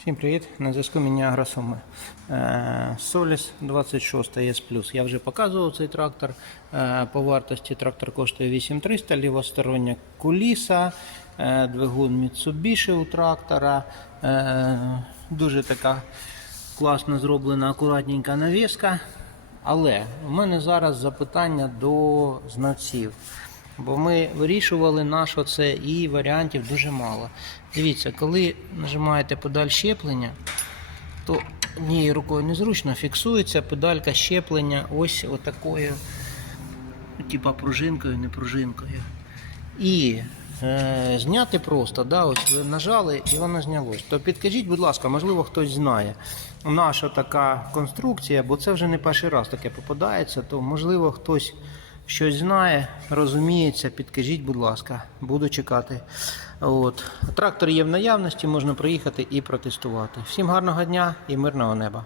Всім привіт! На зв'язку мені Агросуми. Е, Соліс 26 S+. Я вже показував цей трактор. Е, По вартості трактор коштує 8300, лівостороння куліса, е, двигун Mitsubishi у трактора. Дуже така класно зроблена, акуратненька навіска. Але в мене зараз запитання до знавців. Бо ми вирішували наш оце і варіантів дуже мало. Дивіться, коли нажимаєте педаль щеплення, то однією рукою незручно фіксується педалька щеплення ось отакою, ну, типа пружинкою, не пружинкою. І е, зняти просто, да, ось ви нажали і воно знялось. То підкажіть, будь ласка, можливо, хтось знає. Наша така конструкція, бо це вже не перший раз таке попадається, то можливо хтось щось знає, розуміється, підкажіть, будь ласка, буду чекати. От. Трактор є в наявності, можна приїхати і протестувати. Всім гарного дня і мирного неба.